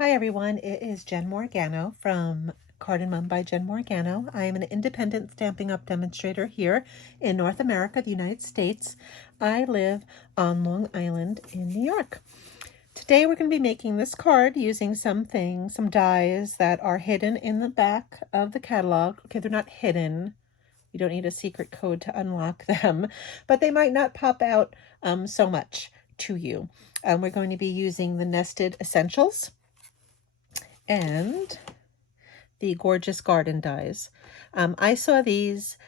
Hi everyone, it is Jen Morgano from Card and Mum by Jen Morgano. I am an independent Stampin' Up! Demonstrator here in North America, the United States. I live on Long Island in New York. Today we're going to be making this card using some dies that are hidden in the back of the catalog. Okay, they're not hidden. You don't need a secret code to unlock them, but they might not pop out so much to you. We're going to be using the Nested Essentials and the Gorgeous Garden dies. I saw these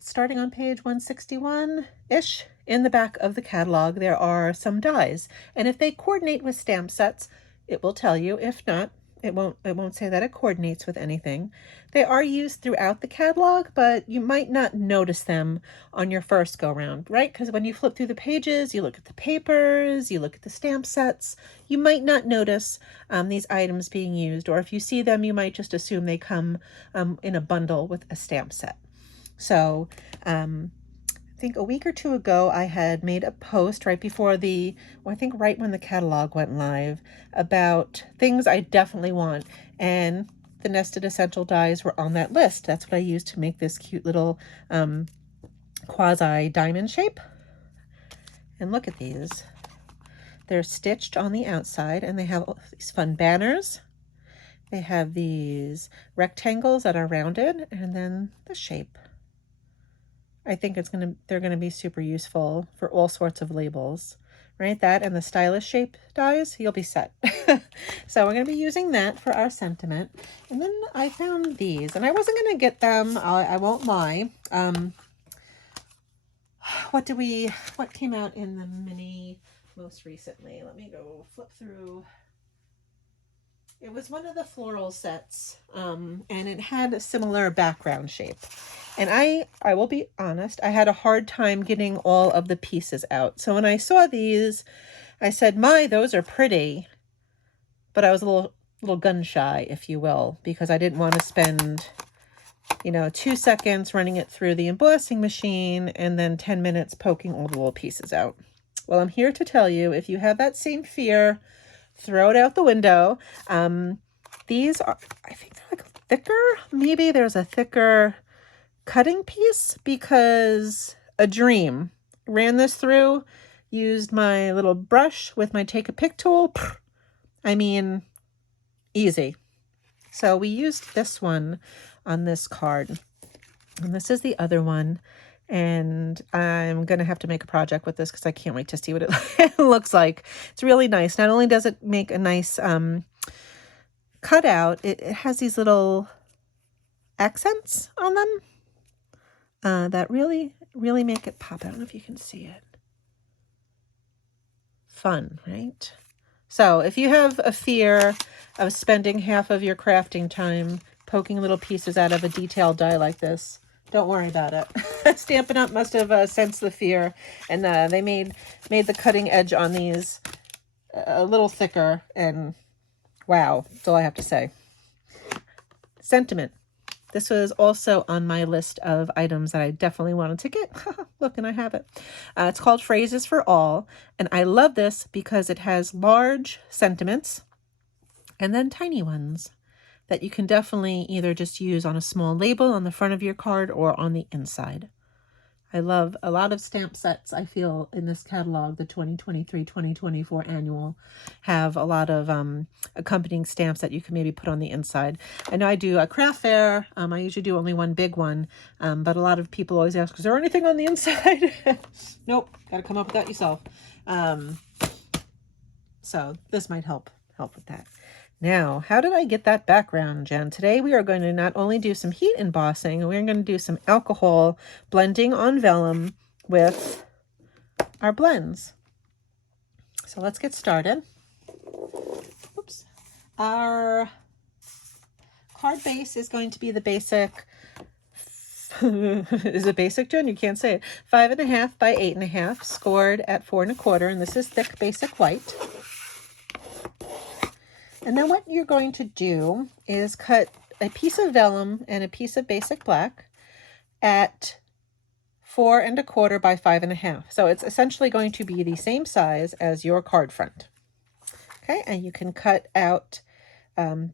starting on page 161-ish in the back of the catalog. There are some dies, and if they coordinate with stamp sets, it will tell you. If not, it won't say that it coordinates with anything. They are used throughout the catalog, but you might not notice them on your first go round, right? Because when you flip through the pages, you look at the papers, you look at the stamp sets, you might not notice these items being used, or if you see them, you might just assume they come in a bundle with a stamp set. So I think a week or two ago, I had made a post right before I think right when the catalog went live, about things I definitely want. And the Nested Essential dies were on that list. That's what I used to make this cute little quasi diamond shape. And look at these. They're stitched on the outside, and they have all these fun banners. They have these rectangles that are rounded, and then the shape. I think they're gonna be super useful for all sorts of labels, right? That and the stylish shape dies, you'll be set. So we're gonna be using that for our sentiment. And then I found these, and I wasn't gonna get them. I won't lie. What came out in the mini most recently? Let me go flip through. It was one of the floral sets, and it had a similar background shape. And I will be honest, I had a hard time getting all of the pieces out. So when I saw these, I said, my, those are pretty. But I was a little gun shy, if you will, because I didn't want to spend, 2 seconds running it through the embossing machine and then 10 minutes poking all the little pieces out. Well, I'm here to tell you, if you have that same fear, throw it out the window. These are, I think they're like thicker. Maybe there's a thicker cutting piece, because a dream ran this through, used my little brush with my take a pick tool. I mean, easy. So we used this one on this card, and this is the other one. And I'm going to have to make a project with this because I can't wait to see what it looks like. It's really nice. Not only does it make a nice cutout, it has these little accents on them that really, really make it pop. I don't know if you can see it. Fun, right? So if you have a fear of spending half of your crafting time poking little pieces out of a detailed die like this, don't worry about it. Stampin' Up! Must have sensed the fear, and they made the cutting edge on these a little thicker, and wow, that's all I have to say. Sentiment. This was also on my list of items that I definitely wanted to get. Look, and I have it. It's called Phrases for All, and I love this because it has large sentiments and then tiny ones that you can definitely either just use on a small label on the front of your card or on the inside. I love a lot of stamp sets, I feel, in this catalog, the 2023-2024 annual, have a lot of accompanying stamps that you can maybe put on the inside. I know I do a craft fair. I usually do only one big one, but a lot of people always ask, is there anything on the inside? Nope, got to come up with that yourself. So this might help with that. Now, how did I get that background, Jen? Today we are going to not only do some heat embossing, we're going to do some alcohol blending on vellum with our blends. So let's get started. Oops. Our card base is going to be the basic, is it basic, Jen? You can't say it. 5.5 by 8.5, scored at 4 1/4, and this is thick basic white. And then what you're going to do is cut a piece of vellum and a piece of basic black at 4 1/4 by 5.5. So it's essentially going to be the same size as your card front. Okay, and you can cut out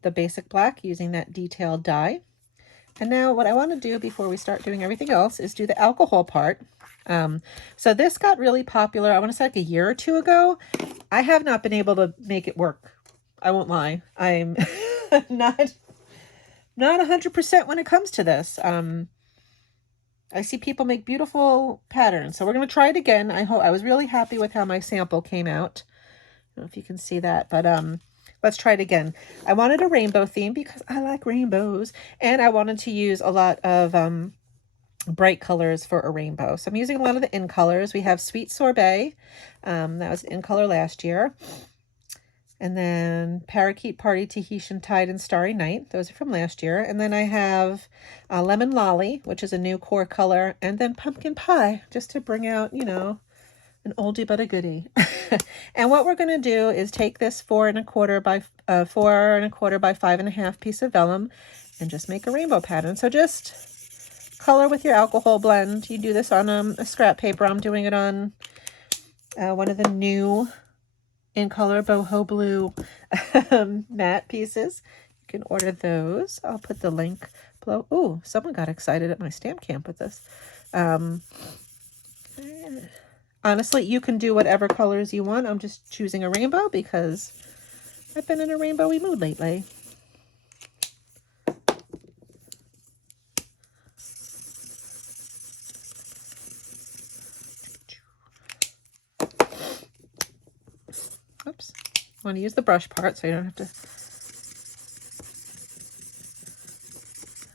the basic black using that detailed dye. And now what I want to do before we start doing everything else is do the alcohol part. So this got really popular, I want to say like a year or two ago. I have not been able to make it work. I won't lie. I'm not 100% when it comes to this. I see people make beautiful patterns. So we're going to try it again. I was really happy with how my sample came out. I don't know if you can see that, but let's try it again. I wanted a rainbow theme because I like rainbows, and I wanted to use a lot of bright colors for a rainbow. So I'm using a lot of the in colors. We have Sweet Sorbet. That was in color last year. And then Parakeet Party, Tahitian Tide, and Starry Night. Those are from last year. And then I have Lemon Lolly, which is a new core color. And then Pumpkin Pie, just to bring out, you know, an oldie but a goodie. And what we're going to do is take this 4 1/4 by 5.5 piece of vellum and just make a rainbow pattern. So just color with your alcohol blend. You do this on a scrap paper. I'm doing it on one of the new in color boho blue matte pieces. You can order those. I'll put the link below. Ooh, someone got excited at my stamp camp with this. Honestly, you can do whatever colors you want. I'm just choosing a rainbow because I've been in a rainbowy mood lately. Oops. I want to use the brush part so you don't have to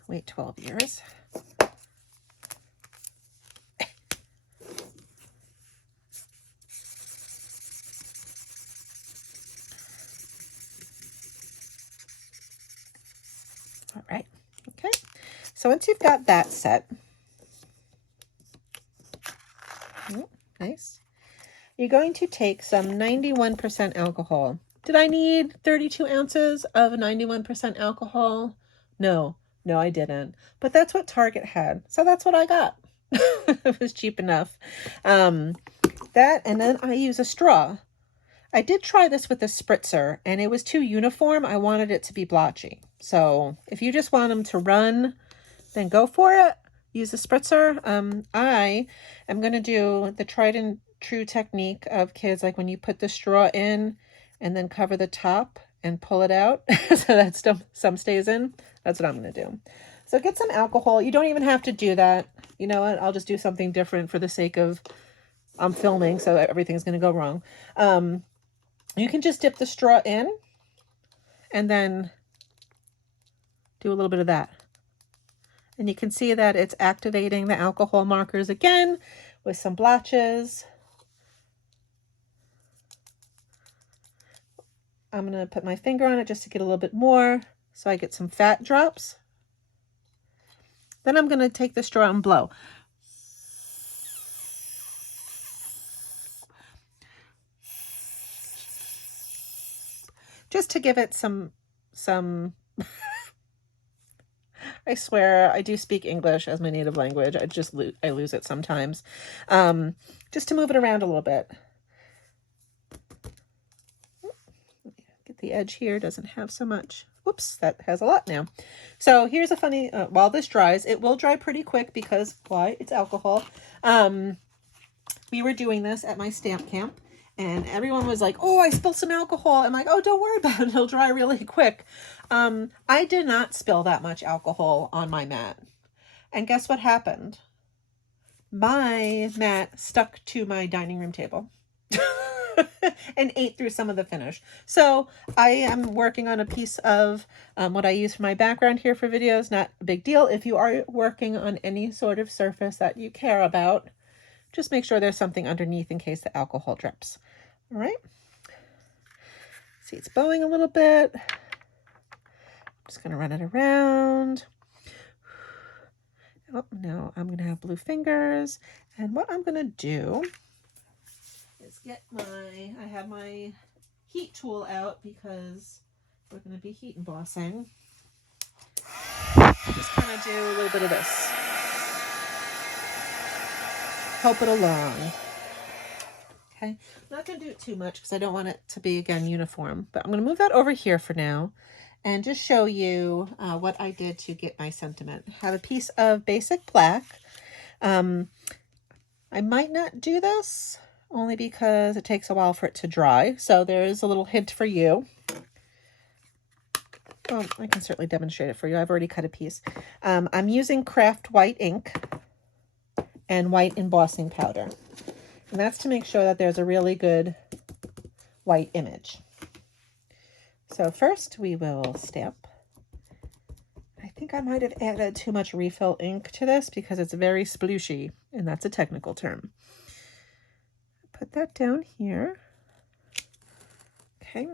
wait 12 years. All right. Okay. So once you've got that set, nice. You're going to take some 91% alcohol. Did I need 32 ounces of 91% alcohol? No, I didn't. But that's what Target had. So that's what I got. It was cheap enough. That, and then I use a straw. I did try this with a spritzer and it was too uniform. I wanted it to be blotchy. So if you just want them to run, then go for it. Use a spritzer. I am going to do the tried and true technique of kids, like when you put the straw in and then cover the top and pull it out so that some stays in. That's what I'm going to do. So get some alcohol. You don't even have to do that. You know what? I'll just do something different for the sake of I'm filming, so everything's going to go wrong. You can just dip the straw in and then do a little bit of that. And you can see that it's activating the alcohol markers again with some blotches. I'm going to put my finger on it just to get a little bit more so I get some fat drops. Then I'm going to take the straw and blow. Just to give it some I swear I do speak English as my native language. I lose it sometimes. Just to move it around a little bit. Get the edge here, doesn't have so much. Whoops, that has a lot now. So here's a funny, while this dries, it will dry pretty quick because, why? It's alcohol. We were doing this at my stamp camp. And everyone was like, oh, I spilled some alcohol. I'm like, oh, don't worry about it. It'll dry really quick. I did not spill that much alcohol on my mat. And guess what happened? My mat stuck to my dining room table and ate through some of the finish. So I am working on a piece of what I use for my background here for videos. Not a big deal. If you are working on any sort of surface that you care about, just make sure there's something underneath in case the alcohol drips. All right. See, it's bowing a little bit. I'm just going to run it around. Oh, no, I'm going to have blue fingers. And what I'm going to do is I have my heat tool out because we're going to be heat embossing. Just kind of do a little bit of this. Help it along. Okay, I'm not going to do it too much because I don't want it to be, again, uniform. But I'm going to move that over here for now. and just show you what I did to get my sentiment. I have a piece of basic black. I might not do this only because it takes a while for it to dry. So there's a little hint for you. Oh, I can certainly demonstrate it for you. I've already cut a piece. I'm using craft white ink and white embossing powder. And that's to make sure that there's a really good white image. So first we will stamp. I think I might have added too much refill ink to this because it's very splooshy, and that's a technical term. Put that down here. Okay.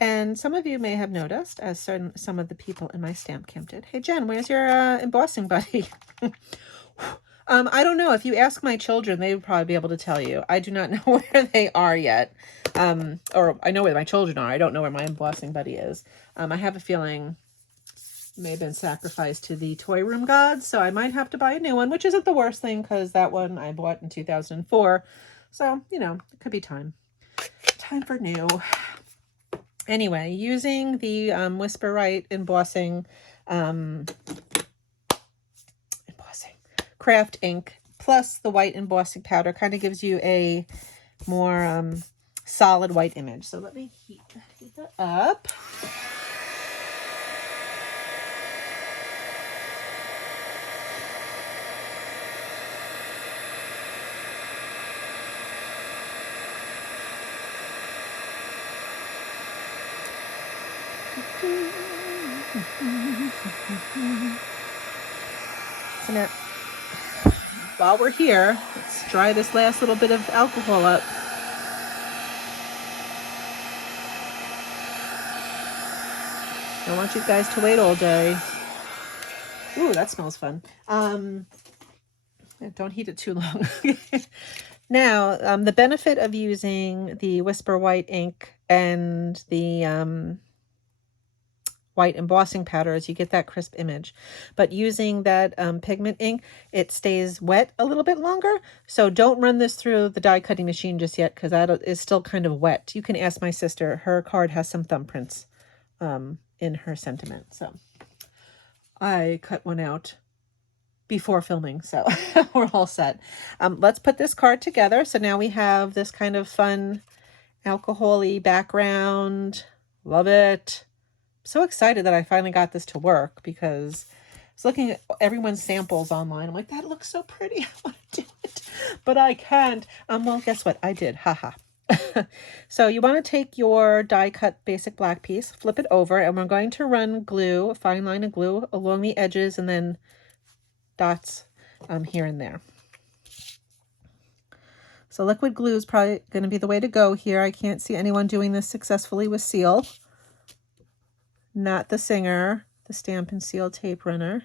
And some of you may have noticed, as some of the people in my stamp camp did, hey Jen, where's your embossing buddy? I don't know. If you ask my children, they would probably be able to tell you. I do not know where they are yet. Or I know where my children are. I don't know where my embossing buddy is. I have a feeling it may have been sacrificed to the toy room gods, so I might have to buy a new one, which isn't the worst thing because that one I bought in 2004. So, you know, it could be time. Time for new. Anyway, using the Whisper Right embossing craft ink plus the white embossing powder kind of gives you a more solid white image. So let me heat that up. So now, while we're here, let's dry this last little bit of alcohol up. I want you guys to wait all day. Ooh, that smells fun. Don't heat it too long. Now, the benefit of using the Whisper White ink and the white embossing powder is you get that crisp image. But using that pigment ink, it stays wet a little bit longer. So don't run this through the die cutting machine just yet because that is still kind of wet. You can ask my sister. Her card has some thumbprints in her sentiment. So I cut one out before filming, so we're all set. Let's put this card together. So now we have this kind of fun alcohol-y background. Love it. So excited that I finally got this to work because I was looking at everyone's samples online. I'm like, that looks so pretty. I want to do it, but I can't. Well, guess what? I did. Haha. So you want to take your die cut basic black piece, flip it over, and we're going to run glue, a fine line of glue along the edges and then dots here and there. So liquid glue is probably going to be the way to go here. I can't see anyone doing this successfully with seal. Not the Singer, the Stampin' Seal tape runner.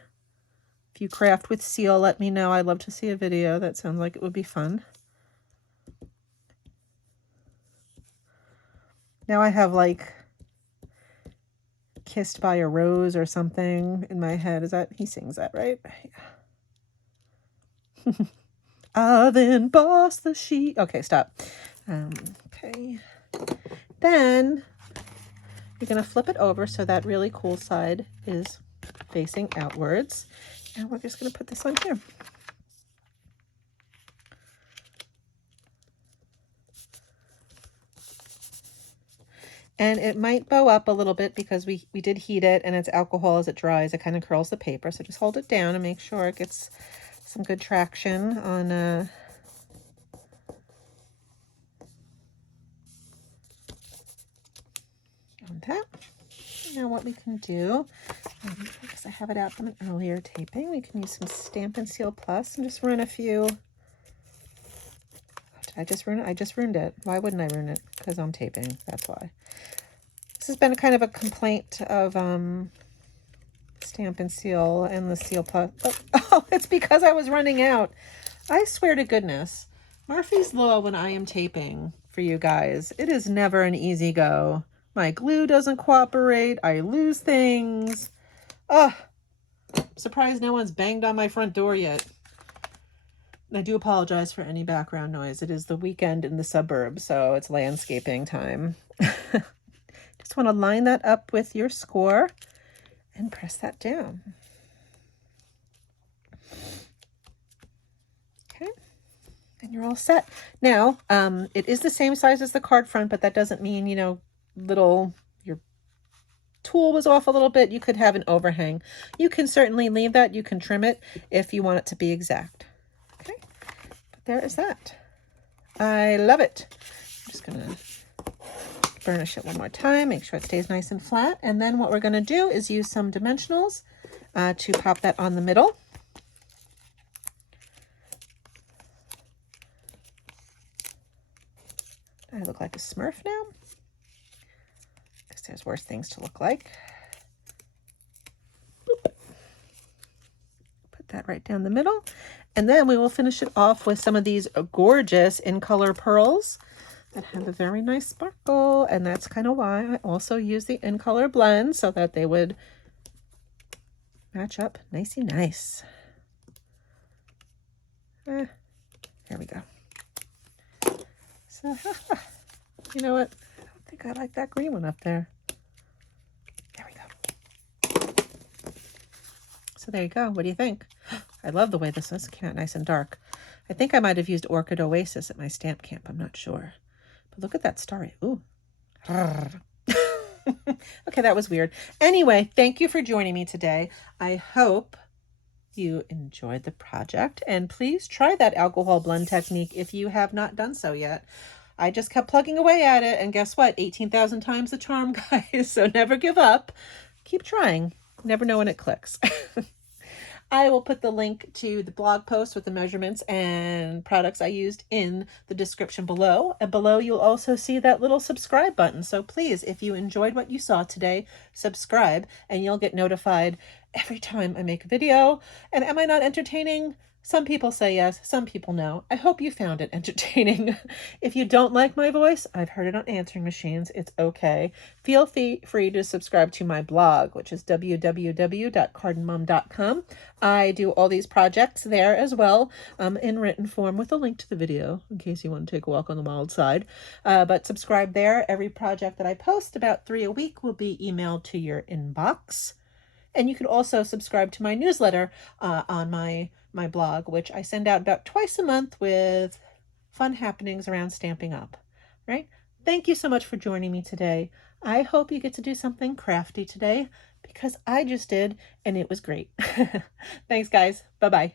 If you craft with seal, let me know. I'd love to see a video. That sounds like it would be fun. Now I have like Kissed by a Rose or something in my head. Is that, he sings that, right? Yeah. I've embossed the sheet. Okay, stop. Okay. Then you're going to flip it over so that really cool side is facing outwards. And we're just going to put this on here. And it might bow up a little bit because we did heat it and it's alcohol as it dries. It kind of curls the paper. So just hold it down and make sure it gets some good traction on that. Now what we can do, because I have it out from an earlier taping, we can use some Stampin' Seal Plus and just run a few. Did I just ruin it? I just ruined it. Why wouldn't I ruin it? Because I'm taping. That's why. This has been kind of a complaint of Stampin' Seal and the Seal Plus. Oh, it's because I was running out. I swear to goodness. Murphy's Law when I am taping for you guys. It is never an easy go. My glue doesn't cooperate. I lose things. Ugh. I'm surprised no one's banged on my front door yet. I do apologize for any background noise. It is the weekend in the suburbs, so it's landscaping time. Just want to line that up with your score and press that down. Okay, and you're all set. Now, it is the same size as the card front, but that doesn't mean, you know, your tool was off a little bit. You could have an overhang. You can certainly leave that. You can trim it if you want it to be exact. Okay, but there is that. I love it. I'm just going to burnish it one more time, make sure it stays nice and flat. And then what we're going to do is use some dimensionals to pop that on the middle. I look like a Smurf now, because there's worse things to look like. Boop. Put that right down the middle. And then we will finish it off with some of these gorgeous in color pearls that have a very nice sparkle. And that's kind of why I also use the in color blend, so that they would match up nicey nice. There we go. So, you know what? I don't think I like that green one up there. There we go. So there you go. What do you think? I love the way this came out nice and dark. I think I might have used Orchid Oasis at my stamp camp. I'm not sure. But look at that starry. Ooh. Okay, that was weird. Anyway, thank you for joining me today. I hope you enjoyed the project, and please try that alcohol blend technique if you have not done so yet. I just kept plugging away at it, and guess what? 18,000 times the charm, guys. So never give up. Keep trying. Never know when it clicks. I will put the link to the blog post with the measurements and products I used in the description below. And below you'll also see that little subscribe button. So please, if you enjoyed what you saw today, subscribe and you'll get notified every time I make a video. And am I not entertaining? Some people say yes, some people no. I hope you found it entertaining. If you don't like my voice, I've heard it on answering machines. It's okay. Feel free to subscribe to my blog, which is www.cardandmom.com. I do all these projects there as well, in written form with a link to the video in case you want to take a walk on the wild side. But subscribe there. Every project that I post, about 3 a week, will be emailed to your inbox. And you can also subscribe to my newsletter on my blog, which I send out about twice a month with fun happenings around Stampin' Up, right? Thank you so much for joining me today. I hope you get to do something crafty today, because I just did, and it was great. Thanks, guys. Bye-bye.